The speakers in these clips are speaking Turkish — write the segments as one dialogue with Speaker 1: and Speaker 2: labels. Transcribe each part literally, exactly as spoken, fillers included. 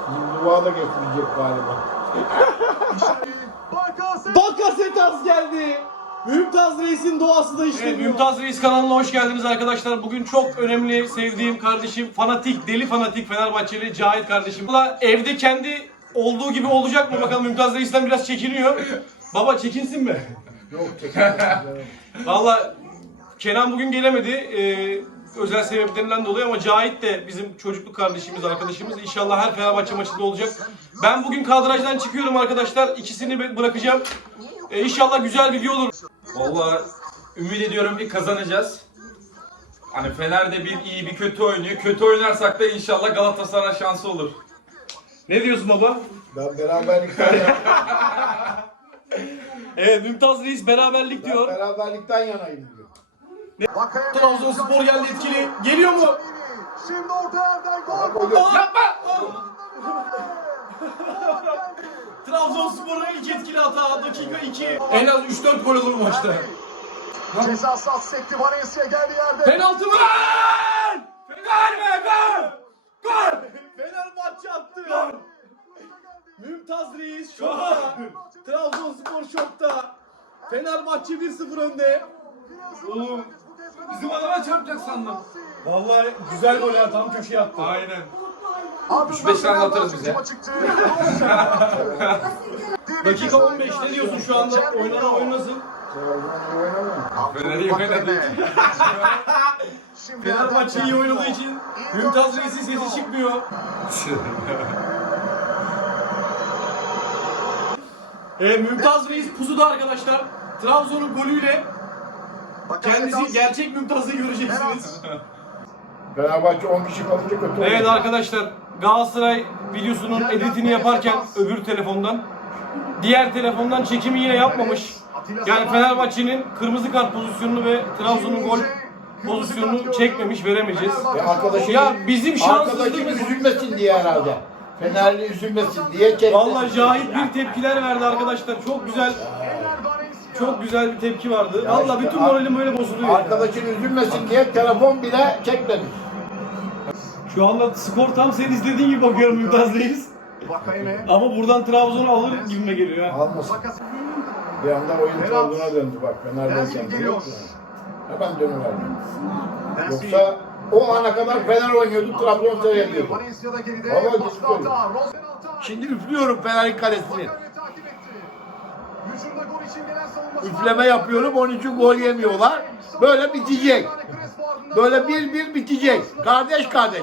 Speaker 1: Zimduva da getirecek galiba.
Speaker 2: Bakasetas geldi. Mümtaz Reis'in doğası da işte.
Speaker 3: Evet, Mümtaz Reis kanalına hoş geldiniz arkadaşlar. Bugün çok önemli, sevdiğim kardeşim, fanatik, deli fanatik Fenerbahçeli Cahit kardeşim. Valla evde kendi olduğu gibi olacak mı bakalım, Mümtaz Reis'ten biraz çekiniyor. Baba çekinsin mi?
Speaker 1: Yok çekemez.
Speaker 3: Valla Kenan bugün gelemedi. Ee, özel sebeplerinden dolayı ama Cahit de bizim çocukluk kardeşimiz, arkadaşımız. İnşallah her Fenerbahçe maçında olacak. Ben bugün kadrajdan çıkıyorum arkadaşlar. İkisini bırakacağım. Ee, İnşallah güzel video olur.
Speaker 4: Vallahi ümit ediyorum ki kazanacağız. Hani Fener de bir iyi bir kötü oynuyor. Kötü oynarsak da inşallah Galatasaray şansı olur.
Speaker 3: Ne diyorsun baba?
Speaker 1: Ben beraberlikten yanayım.
Speaker 3: Evet, Mümtaz Reis beraberlik
Speaker 1: Ben
Speaker 3: diyor.
Speaker 1: beraberlikten yanayım diyor.
Speaker 3: Trabzonspor geldi etkili. Geliyor mu?
Speaker 5: Şimdi orta yerden gol.
Speaker 1: Gol yok.
Speaker 3: Yapma! Trabzonspor'un ilk etkili hata dakika iki. En az üç dört gol olur bu maçta.
Speaker 5: Ceza sahası sekti. Valencia geldi yerde.
Speaker 3: Penaltı mı?
Speaker 4: Gol be gol! Gol!
Speaker 3: Fenerbahçe attı. Mümtaz Reis şokta. Trabzonspor şokta. Fenerbahçe bir sıfır önde.
Speaker 4: Oğlum bizim adama çarpacak sandım.
Speaker 3: Vallahi güzel gol ya, tam köşeye attı.
Speaker 4: Aynen.
Speaker 5: Ardından
Speaker 4: üç beş tane
Speaker 5: Fenerbahçe
Speaker 4: atarız bize.
Speaker 5: topa çıktı.
Speaker 3: Dakika on beş, ne diyorsun şu anda? Oynanan oyun nasıl?
Speaker 1: Trabzon'u oynamıyor.
Speaker 4: Fener iyi oynadı.
Speaker 5: Şimdi
Speaker 3: Fenerbahçe iyi oynadığı için Mümtaz Reis'in sesi çıkmıyor. Evet, Mümtaz Reis pusuda arkadaşlar. Trabzon'un golüyle kendisi gerçek Mümtaz'ı göreceksiniz.
Speaker 1: Fenerbahçe on kişi kalınca kötü oldu.
Speaker 3: Evet arkadaşlar, Galatasaray videosunun editini yaparken öbür telefondan, diğer telefondan çekimi yine yapmamış. Yani Fenerbahçe'nin kırmızı kart pozisyonunu ve Trabzon'un gol pozisyonunu çekmemiş, veremeyeceğiz.
Speaker 1: Ve arkadaşı,
Speaker 3: Ya bizim
Speaker 1: arkadaşı
Speaker 3: şanssızlığımız...
Speaker 1: üzülmesin diye herhalde. Fenerli üzülmesin diye çekti.
Speaker 3: Vallahi Cahit bir tepkiler verdi arkadaşlar. Çok güzel, çok güzel bir tepki vardı.
Speaker 1: Ya
Speaker 3: Vallahi
Speaker 1: işte
Speaker 3: bütün
Speaker 1: ar-
Speaker 3: moralim böyle bozuluyor. ya.
Speaker 1: Arkadaşın üzülmesin diye telefon bile çekmemiş.
Speaker 3: Şu anda skor tam senin izlediğin gibi bakıyorum Mümtaz Reis.
Speaker 5: Vakayeme.
Speaker 3: Ama buradan Trabzon'u alır gibime geliyor ha.
Speaker 1: Almasın. Bir anda oyun Trabzon'a döndü bak. Fenerbahçe
Speaker 5: geliyor.
Speaker 1: Hemen dönüverdi. Yoksa o ana kadar Fener oynuyordu, Trabzon seyrediyordu.
Speaker 5: Valencia'da geride.
Speaker 1: Vallahi
Speaker 5: Baskı
Speaker 1: ciddi oynuyor.
Speaker 5: hata. Rosenalta.
Speaker 1: Şimdi üflüyorum Fener'in kalesini.
Speaker 5: Vakayeme takip etti. Hücumda gol için gelen savunması.
Speaker 1: Üfleme yapıyorum, onun için gol yemiyorlar. Böyle bitecek. Böyle bir bir bitecek. Kardeş kardeş.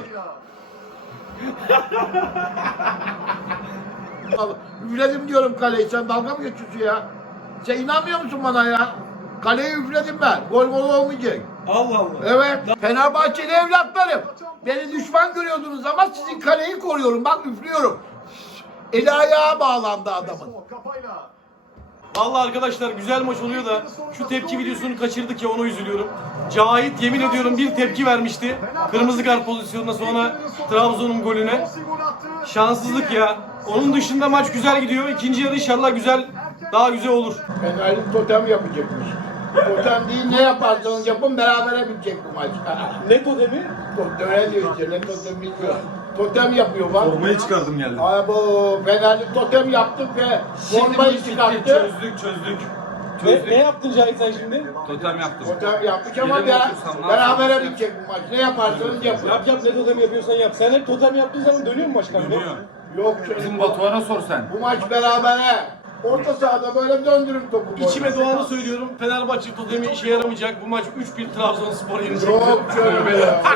Speaker 1: Üfledim diyorum kaleyi. Sen dalga mı geçiyorsun ya? Sen inanmıyor musun bana ya? Kaleyi üfledim ben. Gol gol olmayacak.
Speaker 3: Allah Allah.
Speaker 1: Evet. Fenerbahçeli evlatlarım. Beni düşman görüyordunuz ama sizin kaleyi koruyorum. Bak üflüyorum. Eli ayağa bağlandı adamın.
Speaker 5: Kafayla.
Speaker 3: Vallahi arkadaşlar güzel maç oluyor da şu tepki videosunu kaçırdık ya, ona üzülüyorum. Cahit yemin ediyorum bir tepki vermişti. Kırmızı kart pozisyonuna, sonra Trabzon'un golüne.
Speaker 5: Rossi gol attı.
Speaker 3: Şanssızlık ya. Onun dışında maç güzel gidiyor. İkinci yarı inşallah güzel, daha güzel olur.
Speaker 1: Fenerli totem yapacakmış. Totem değil, ne yaparsanız yapın berabere bitecek bu maç.
Speaker 3: Ne totemi?
Speaker 1: Öyle diyor işte, ne totem bilmiyor. Totem yapıyor bak.
Speaker 4: Formayı çıkardım geldim.
Speaker 1: Ay bu Fenerli totem yaptık ve formayı çıkarttı.
Speaker 4: Çözdük çözdük.
Speaker 3: Ne,
Speaker 4: Çözdük.
Speaker 3: ne yaptın Cahit sen şimdi?
Speaker 4: Totem yaptım.
Speaker 1: Totem yaptık ama
Speaker 4: Yerim
Speaker 1: bera-
Speaker 4: otursam ne
Speaker 1: berabere
Speaker 4: yapacağım?
Speaker 1: bitecek bu maç. Ne yaparsanız yapın.
Speaker 3: Yap yap, ne totem yapıyorsan yap. Sen hep totem yaptığın zaman dönüyor mu maç kanka?
Speaker 4: Dönüyor.
Speaker 1: Yok canım.
Speaker 4: Bizim Batuhan'a sor sen.
Speaker 1: Bu maç berabere. Orta sahada böyle döndürün topu.
Speaker 3: İçime doğanı söylüyorum. Fenerbahçe totemi işe yaramayacak. Bu maç üç bir Trabzonspor yenecek.
Speaker 1: Yok canım ya. Yok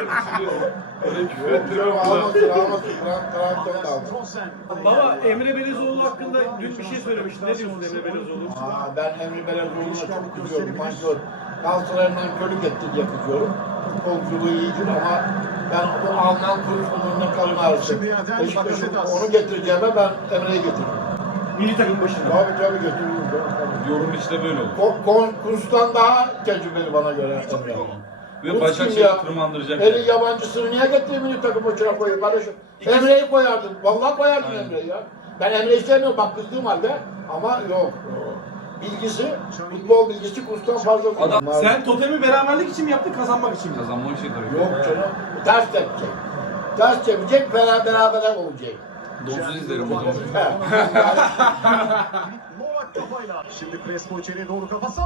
Speaker 1: canım, almasın almasın. Trabzon da almasın.
Speaker 5: Rosen.
Speaker 3: Baba, Emre Belezoğlu hakkında dün bir şey söylemiştin. Ne diyorsun Emre Belezoğlu?
Speaker 1: Aa, ben Emre Belezoğlu'na çok kızıyorum. Mancör. Galatasaray'dan körlük etti diye kızıyorum. Futbolculuğu iyidir ama ben bu Alman konuşmalarına karın ağrısı. Beşiktaş'ın onu getireceğime ben Emre'yi getiririm.
Speaker 3: Milli takım başına.
Speaker 1: Tabii tabii getiririm. Tabii.
Speaker 4: Yorum işte böyle olur.
Speaker 1: Ko- kon- Kurs'tan daha tecrübeli bana göre Emre.
Speaker 4: Ve
Speaker 1: Kurs kim
Speaker 4: Başakşehir
Speaker 1: ya?
Speaker 4: tırmandıracak.
Speaker 1: Elin yabancısını niye getireyim milli takım başına koyayım kardeşim? Emre'yi koyardın. Vallahi koyardın Emre'yi ya. Ben Emre'yi sevmiyorum bak kızdığım halde ama yok. Bilgisi, futbol bilgisi Kurs'tan fazla.
Speaker 4: Adam-
Speaker 1: Bunlar-
Speaker 3: Sen totemi beraberlik için mi yaptın, kazanmak için mi?
Speaker 4: Kazanmak için tabii.
Speaker 1: Yok canım. Ters tepecek. Ters tepecek beraber beraber olacak.
Speaker 4: Donsuz izlerim o zaman.
Speaker 5: Novak kafayla. Şimdi Crespo içeriye doğru kafası.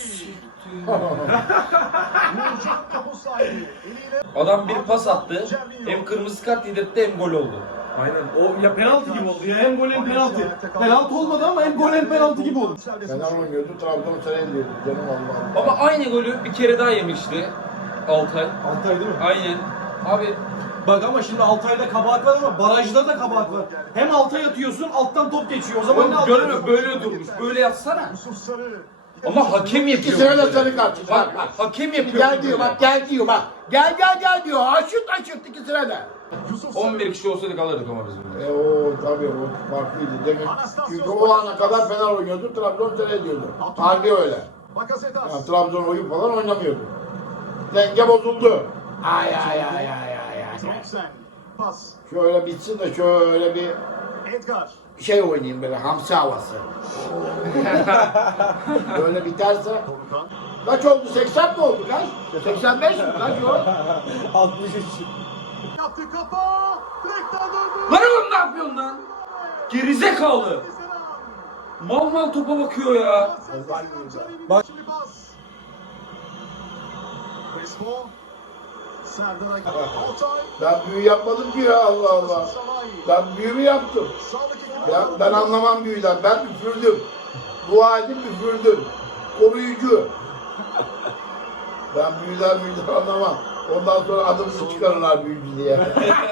Speaker 5: Nurcan topu sahibi. Eliyle
Speaker 4: Adam bir pas attı. Hem kırmızı kart yedirtti hem gol oldu.
Speaker 2: Aynen. O ya penaltı gibi oldu ya. Hem gol hem penaltı. Penaltı olmadı ama hem gol hem penaltı gibi oldu.
Speaker 1: Fener oynuyordu, Trabzon Saray'ın diyordu. Canım Allah Allah.
Speaker 4: Ama aynı golü bir kere daha yemişti Altay.
Speaker 2: Altay değil mi?
Speaker 4: Aynen. Abi
Speaker 2: Bak ama şimdi Altay'da kabahat var ama barajda da kabahat var. Hem Altay atıyorsun alttan top geçiyor. O zaman ne
Speaker 4: oğlum
Speaker 2: Altay
Speaker 4: görme
Speaker 2: atıyorsun?
Speaker 4: böyle durmuş. Böyle yatsana.
Speaker 5: Yusuf Sarı.
Speaker 4: Ama hakem
Speaker 1: İki
Speaker 4: yapıyor.
Speaker 1: sene de sarı kart çıktı.
Speaker 4: Bak,
Speaker 1: Bak bak.
Speaker 4: hakem yapıyor.
Speaker 1: Gel diyor bak, gel diyor bak. Gel gel gel diyor. Aşırt aşırt iki sırada.
Speaker 5: Yusuf Sarı.
Speaker 4: on bir kişi olsaydık alırdık ama biz bunu.
Speaker 1: E o tabii o farklıydı. Demek çünkü o ana kadar Fener oynuyordu, Trabzon Saray'ı diyordu. Harbi öyle.
Speaker 5: Bakasetas.
Speaker 1: Yani Trabzon oyun falan oynamıyordu. Denge bozuldu. Ay ay ay ay ay ay.
Speaker 5: Thompson. Pas.
Speaker 1: Şöyle bitsin de şöyle bir
Speaker 5: Edgar.
Speaker 1: şey oynayayım böyle hamsi havası. Böyle biterse
Speaker 5: Dorukhan.
Speaker 1: kaç oldu? seksen mi oldu kaç? seksen beş mi? Kaç o?
Speaker 2: altmış üç.
Speaker 5: Yaptı kafa. Direkten döndü.
Speaker 4: Lan oğlum ne yapıyorsun lan? Gerizekalı. Mal mal topa bakıyor ya.
Speaker 5: Bak. Şimdi pas. Crespo. Serdar Akın. Altay.
Speaker 1: Ben büyü yapmadım ki ya, Allah Allah.
Speaker 5: Şalay.
Speaker 1: Ben büyü mü yaptım?
Speaker 5: Sağdaki
Speaker 1: Ya ben anlamam büyüden. Ben üfürdüm. Dua edip üfürdüm. Koruyucu. Ben büyüden büyüden anlamam. Ondan sonra adımızı çıkarırlar büyücü diye.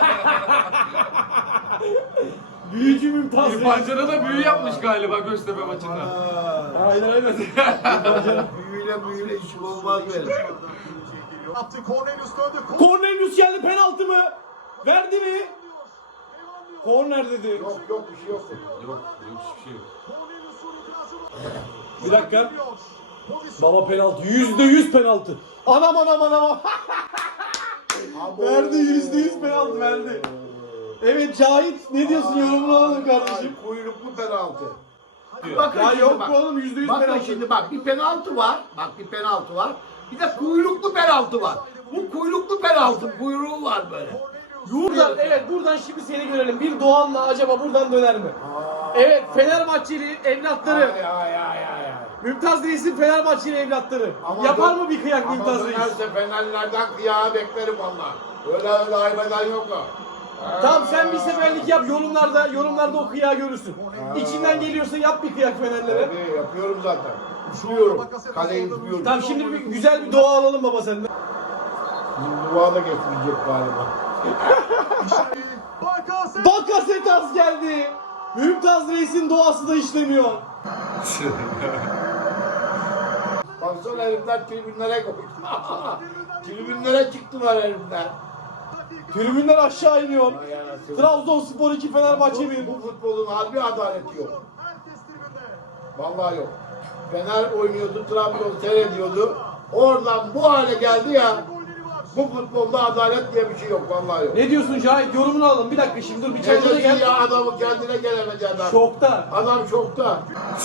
Speaker 2: Büyücü Mümtaz Reis.
Speaker 4: İrfancan'a da büyü yapmış galiba Göztepe maçında.
Speaker 2: Aynen aynen.
Speaker 1: Büyüyle büyüyle işim olmaz benim.
Speaker 5: Yaptı. Cornelius döndü.
Speaker 2: Cornelius geldi, penaltı mı? Verdi mi? Korner dedi.
Speaker 1: Yok yok bir şey yok.
Speaker 4: Yok yok hiçbir şey yok.
Speaker 5: Cornelius'un itirazı var.
Speaker 2: Bir dakika.
Speaker 5: Pozisyon.
Speaker 2: Baba penaltı. Yüzde yüz penaltı. Anam anam anam. anam. Verdi, yüzde yüz penaltı verdi. Evet Cahit, ne diyorsun, yorumunu alalım kardeşim.
Speaker 1: Ay, kuyruklu penaltı.
Speaker 2: Ya yok mu oğlum, yüzde yüz
Speaker 1: Bakın
Speaker 2: penaltı.
Speaker 1: şimdi bak, bir penaltı var. Bak bir penaltı var. Bir de kuyruklu penaltı var. Bu kuyruklu penaltı, kuyruğu var böyle.
Speaker 2: Buradan, evet buradan şimdi seni görelim. Bir Doğan'la acaba buradan döner mi? Evet, Fenerbahçeli evlatları.
Speaker 1: Ay ay ay ay ay.
Speaker 2: Mümtaz Reis'in Fenerbahçeli evlatları.
Speaker 1: Ama
Speaker 2: Yapar
Speaker 1: dön-
Speaker 2: mı bir kıyak
Speaker 1: Ama
Speaker 2: Mümtaz Reis?
Speaker 1: dönerse Fenerlerden kıyağı beklerim valla. Öyle öyle hayveden yok o.
Speaker 2: Tamam, sen bir seferlik yap, yorumlarda yorumlarda o kıyağı görürsün. İçinden geliyorsa yap bir kıyak Fenerlere.
Speaker 1: Tabii yapıyorum zaten. Üflüyorum. Kaleyi üflüyorum.
Speaker 2: Tamam, şimdi bir, güzel bir dua alalım baba senden.
Speaker 1: Bizim dua da getirecek galiba.
Speaker 5: Bakasetas.
Speaker 2: Bakasetas geldi. Mümtaz Reis'in duası da işlemiyor.
Speaker 1: Baksana herifler tribünlere koydu. Tribünlere çıktılar herifler.
Speaker 2: Tribünler aşağı iniyor.
Speaker 1: Ay anasını.
Speaker 2: Trabzonspor iki, Fenerbahçe bir.
Speaker 1: Bu futbolun harbi adaleti yok.
Speaker 5: Herkes tribünde.
Speaker 1: Vallahi yok. Fener oynuyordu, Trabzon seyrediyordu. Oradan bu hale geldi ya.
Speaker 5: Golleri var.
Speaker 1: Bu futbolda adalet diye bir şey yok, vallahi yok.
Speaker 2: Ne diyorsun Cahit? Yorumunu alalım. Bir dakika şimdi dur, bir kendine
Speaker 1: Kendisi
Speaker 2: gel.
Speaker 1: ya, adamı kendine gelemedi adam.
Speaker 2: Şokta.
Speaker 1: Adam şokta.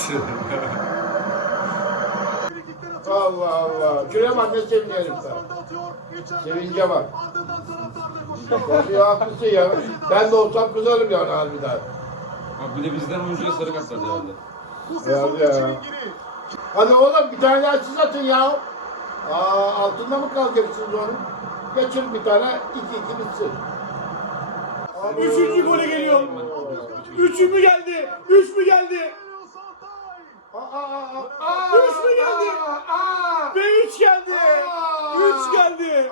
Speaker 5: Frikikler atıyor.
Speaker 1: Allah Allah. Şuraya bak ne seviniyor herifler.
Speaker 5: Sasman'da atıyor. İçeride.
Speaker 1: Sevince bak.
Speaker 5: Ardından taraftarla koşuyor.
Speaker 1: Tabii haklısın ya. Ben de olsam kızarım yani harbiden.
Speaker 4: Bak bir de bizden oyuncuya sarı kart verdi herhalde.
Speaker 5: Bu sezon
Speaker 1: Herhalde ya.
Speaker 5: iki bin yirmi.
Speaker 1: Hadi oğlum bir tane daha siz atın ya. Aa, altında mı kalacaksınız onu? Geçin bir tane, iki iki bitsin.
Speaker 2: Üçüncü gole geliyor. Üçü mü geldi? Üç mü geldi?
Speaker 1: Aa, aa, aa, aa,
Speaker 2: Üç mü geldi?
Speaker 1: Aa, aa,
Speaker 2: Ve üç geldi. Üç geldi.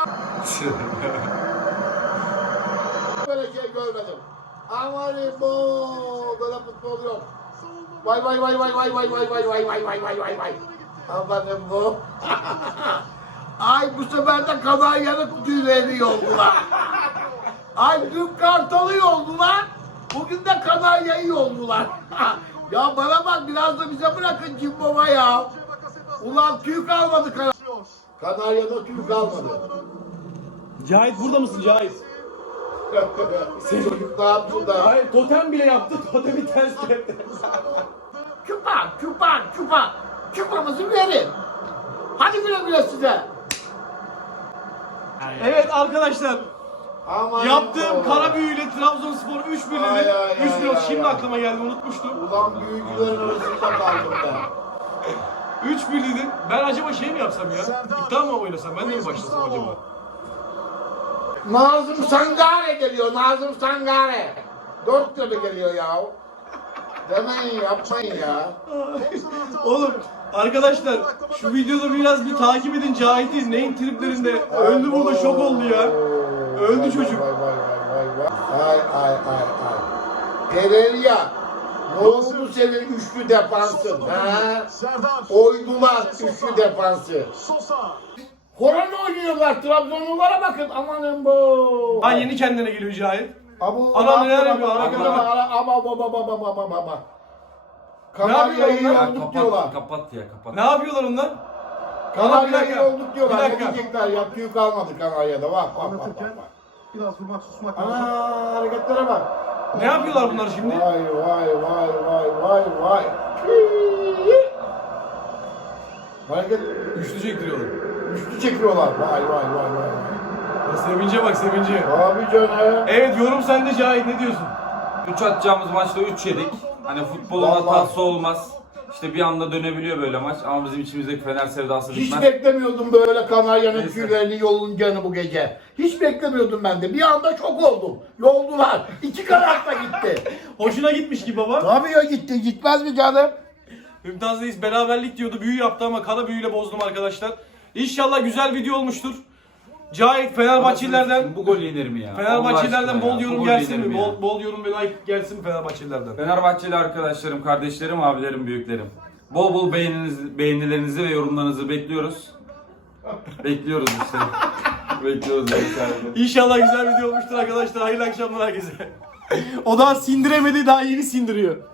Speaker 1: böyle şey görmedim. Aman bu böyle futbol yok. Vay vay vay vay vay vay vay vay vay vay vay vay vay vay. Amanın bu. Ay bu sefer de Kanarya'nın tüylerini yoldular. Ay dün Kartal'ı yoldular. Bugün de Kanarya'yı yoldular. Ya bana bak, biraz da bize bırakın Cimbom'a ya. Ulan tüy kalmadı Kanarya. Kanarya'da tüy kalmadı.
Speaker 2: Cahit burada mısın Cahit?
Speaker 1: Çocuk ne yaptı da?
Speaker 2: Hayır, totem bile yaptı. Totemi ters etti.
Speaker 1: Küpa, küpa, küpa. Küpamızı verin. Hadi güle güle size.
Speaker 2: Evet arkadaşlar.
Speaker 1: Aman
Speaker 3: Yaptığım
Speaker 1: Allah.
Speaker 3: kara büyüyle Trabzonspor üç bir
Speaker 1: Ay,
Speaker 3: dedi.
Speaker 1: ay,
Speaker 3: üç bir
Speaker 1: ay,
Speaker 3: oldu.
Speaker 1: ay,
Speaker 3: Şimdi
Speaker 1: ay.
Speaker 3: aklıma geldi, unutmuştum.
Speaker 1: Ulan büyücülerin arasında kaldım ben.
Speaker 3: üç bir dedin. Ben acaba şey mi yapsam ya? İddia mı oynasam? Ben de mi başlasam acaba?
Speaker 1: Nazım Sangare geliyor, Nazım Sangare. Dört tabi geliyor ya. Demeyin, yapmayın ya.
Speaker 3: Oğlum arkadaşlar şu videoda biraz bir takip edin Cahit'i. Neyin triplerinde? Öldü burada, şok oldu ya. Öldü
Speaker 1: Vay,
Speaker 3: çocuk.
Speaker 1: Vay vay vay vay vay. Ay ay ay ay. Pereira. Ne oldu senin üçlü defansın? Ha?
Speaker 5: Serdar.
Speaker 1: Oydular üçlü defansı.
Speaker 5: Sosa.
Speaker 1: Horon oynuyorlar. Trabzonlulara bakın. Amanın bu.
Speaker 3: Ha yeni kendine geliyor Cahit.
Speaker 1: Abu,
Speaker 3: Ana neler
Speaker 1: bak,
Speaker 3: yapıyor,
Speaker 1: bak,
Speaker 3: harekete
Speaker 1: bak,
Speaker 3: bak.
Speaker 1: bak, Ama baba baba baba baba baba.
Speaker 3: Ne yapıyor
Speaker 1: Kanarya'yı
Speaker 3: onlar?
Speaker 1: yolduk diyorlar.
Speaker 4: Kapat, kapat ya kapat.
Speaker 3: Ne yapıyorlar onlar? Bir
Speaker 1: Kanarya'yı
Speaker 3: dakika,
Speaker 1: yolduk diyorlar.
Speaker 3: bir
Speaker 1: Ne
Speaker 3: dakika.
Speaker 1: diyecekler ya? Tüy kalmadı Kanarya'da. Bak bak bak
Speaker 5: Anlatırken
Speaker 1: bak. bak.
Speaker 5: biraz durmak susmak lazım.
Speaker 1: Ana hareketlere bak.
Speaker 3: Ne yapıyorlar bunlar şimdi?
Speaker 1: Vay vay vay vay vay vay. Hareket
Speaker 3: Üçlü çektiriyorlar.
Speaker 1: üçlü çekiyorlar. Vay vay vay vay.
Speaker 3: Ya sevince bak sevince.
Speaker 1: Abi canım.
Speaker 3: Evet yorum sende Cahit, ne diyorsun?
Speaker 4: üç atacağımız maçta üç yedik. Hani futbolun
Speaker 1: Vallahi.
Speaker 4: hatası olmaz. İşte bir anda dönebiliyor böyle maç ama bizim içimizdeki Fener sevdası
Speaker 1: Hiç
Speaker 4: bitmez.
Speaker 1: beklemiyordum böyle Kanarya'nın
Speaker 4: Neyse.
Speaker 1: tüylerini yolunacağını bu gece. Hiç beklemiyordum ben de. Bir anda şok oldum. Yoldular. İki kanat da gitti.
Speaker 3: Hoşuna gitmiş ki baba.
Speaker 1: Tabii ya gitti. Gitmez mi canım?
Speaker 3: Mümtaz Reis beraberlik diyordu, büyü yaptı ama kara büyüyle bozdum arkadaşlar. İnşallah güzel video olmuştur. Cahit Fenerbahçelilerden
Speaker 4: Bu gol yenir mi ya?
Speaker 3: Fenerbahçelilerden
Speaker 4: Allah aşkına
Speaker 3: bol
Speaker 4: ya, bu
Speaker 3: yorum
Speaker 4: gol
Speaker 3: gelsin
Speaker 4: yenir
Speaker 3: mi?
Speaker 4: mi ya?
Speaker 3: Bol, bol yorum ve like gelsin mi Fenerbahçelilerden?
Speaker 4: Fenerbahçeli arkadaşlarım, kardeşlerim, abilerim, büyüklerim. Bol bol beğeniniz, beğenilerinizi ve yorumlarınızı bekliyoruz. Bekliyoruz işte. Bekliyoruz. bekliyoruz.
Speaker 3: İnşallah güzel video olmuştur arkadaşlar. Hayırlı akşamlar herkese. O daha sindiremedi, daha yeni sindiriyor.